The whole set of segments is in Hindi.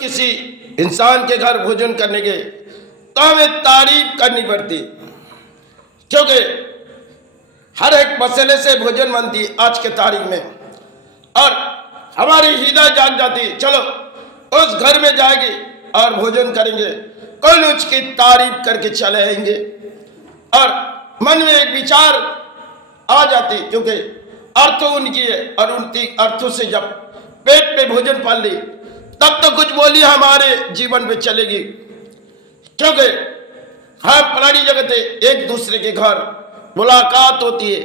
किसी इंसान के घर भोजन करने गए तो हमें तारीफ करनी पड़ती, क्योंकि हर एक मसले से भोजन बनती आज के तारीख में, और हमारी हिदायत जाग जाती, चलो उस घर में जाएगी और भोजन करेंगे, कल उसकी तारीफ करके चले आएंगे, और मन में एक विचार आ जाती, क्योंकि अर्थ उनकी है, और उनकी अर्थों से जब पेट पे भोजन पाल ली तब तो कुछ बोली हमारे जीवन में चलेगी, क्योंकि हम पुरानी जगत है, एक दूसरे के घर मुलाकात होती है,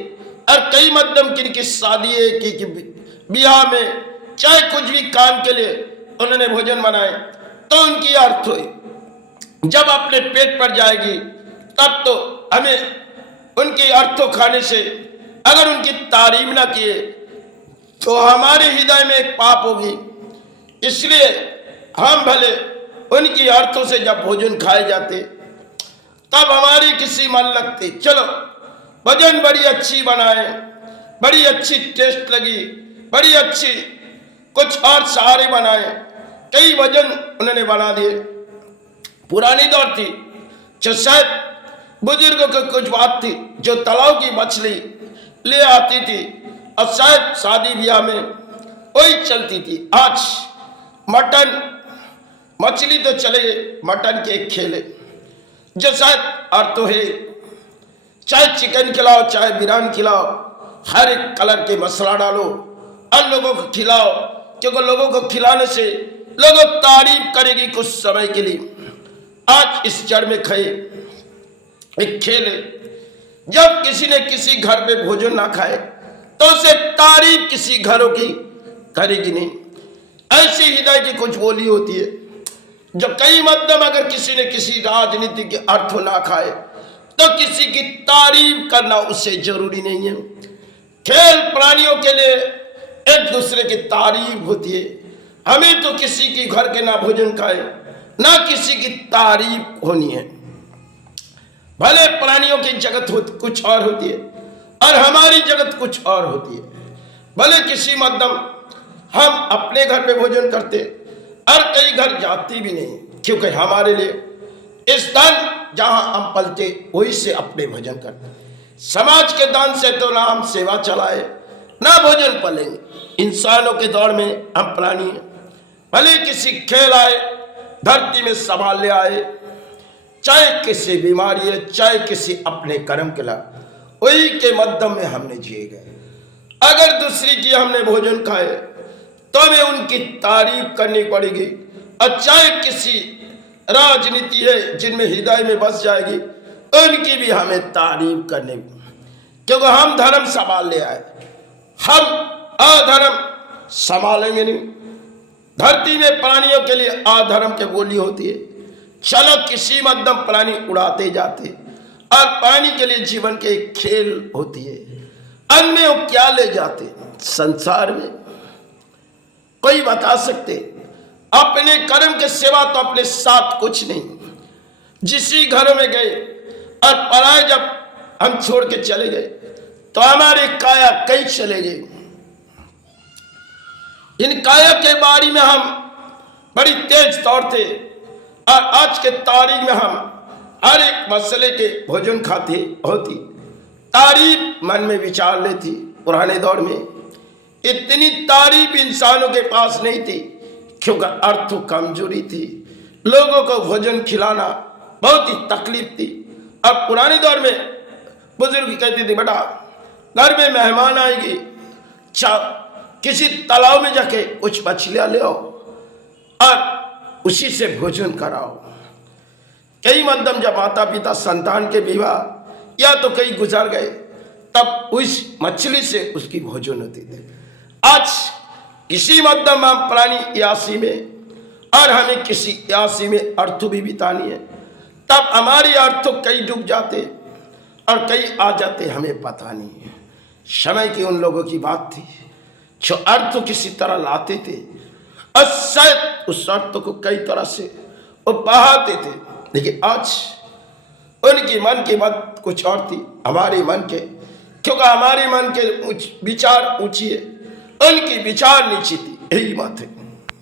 और कई मध्यम की शादी है कि ब्याह में चाहे कुछ भी काम के लिए उन्होंने भोजन बनाए तो उनकी अर्थ हुई। जब अपने पेट पर जाएगी तब तो हमें उनके अर्थों खाने से अगर उनकी तारीफ ना किए तो हमारे हृदय में एक पाप होगी। इसलिए हम भले उनकी अर्थों से जब भोजन खाए जाते तब हमारी किसी मन लगती, चलो भोजन बड़ी अच्छी बनाए, बड़ी अच्छी टेस्ट लगी, बड़ी अच्छी कुछ और सहारे बनाए, कई भोजन उन्होंने बना दिए। पुरानी दौर थी जो शायद बुजुर्गों की कुछ बात थी जो तालाब की मछली ले आती थी और शायद शादी ब्याह में वही चलती थी। आज मटन मछली तो चले, मटन के खेले जो शायद अर्थ है, चाहे चिकन खिलाओ चाहे बिरयानी खिलाओ, हर एक कलर के मसाला डालो और लोगों को खिलाओ, क्योंकि लोगों को खिलाने से लोगों तारीफ करेगी कुछ समय के लिए। आज इस जड़ में खाए एक खेल है, जब किसी ने किसी घर पे भोजन ना खाए तो उसे तारीफ किसी घरों की करेगी नहीं। ऐसी हृदय की कुछ बोली होती है जो कई मध्यम अगर किसी ने किसी राजनीति के अर्थ ना खाए तो किसी की तारीफ करना उससे जरूरी नहीं है। खेल प्राणियों के लिए एक दूसरे की तारीफ होती है, हमें तो किसी की घर के ना भोजन खाए ना किसी की तारीफ होनी है। भले प्राणियों की जगत कुछ और होती है और हमारी जगत कुछ और होती है। भले किसी मध्यम हम अपने घर पे भोजन करते और कई घर जाते भी नहीं, क्योंकि हमारे लिए इस दान जहां हम पलते वही से अपने भोजन करते। समाज के दान से तो ना हम सेवा चलाए ना भोजन पलेंगे। इंसानों के दौर में हम प्राणी हैं, भले किसी खेल आए धरती में संभाल ले आए, चाहे किसी बीमारी है चाहे किसी अपने कर्म के ला, वही के मध्यम में हमने जिए गए। अगर दूसरी की हमने भोजन खाए तो हमें उनकी तारीफ करनी पड़ेगी, और चाहे किसी राजनीति है जिनमें हृदय में बस जाएगी उनकी भी हमें तारीफ करनी, क्योंकि हम धर्म संभाल ले आए, हम अधर्म संभालेंगे नहीं। धरती में प्राणियों के लिए अधर्म की बोली होती है, चलो किसी मध्यम प्राणी उड़ाते जाते, और प्राणी के लिए जीवन के एक खेल होती है। अन्य वो क्या ले जाते संसार में कोई बता सकते? अपने कर्म के सिवा तो अपने साथ कुछ नहीं। जिसी घरों में गए और पराए जब हम छोड़ के चले गए तो हमारी काया कहीं चले गए। इन काया के बारे में हम बड़ी तेज दौड़ते, और आज के तारीख में हम हर एक मसले के भोजन खाते होती, तारीफ मन में विचार लेती। पुराने दौर में इतनी तारीफ इंसानों के पास नहीं थी, क्योंकि अर्थ कमजोरी थी, लोगों को भोजन खिलाना बहुत ही तकलीफ थी। अब पुराने दौर में बुजुर्ग कहते थे, बेटा घर में मेहमान आएगी, किसी तालाब में जाके कुछ मछलियां ले आओ और उसी से भोजन कराओ। कई मध्यम जब माता पिता संतान के विवाह या तो कई गुजर गए तब उस मछली से उसकी भोजन होती थी। आज किसी मध्यम हम प्राणी यासी में और हमें किसी यासी में अर्थ भी बितानी है, तब हमारी अर्थ कई डूब जाते और कई आ जाते, हमें पता नहीं है। समय की उन लोगों की बात थी जो अर्थ किसी तरह लाते थे और शायद उस अर्थ को कई तरह से वो बहाते थे, लेकिन आज उनकी मन की बात कुछ और थी, हमारे मन के, क्योंकि हमारे मन के विचार ऊंची है, उनकी विचार नीची थी। यही बात है।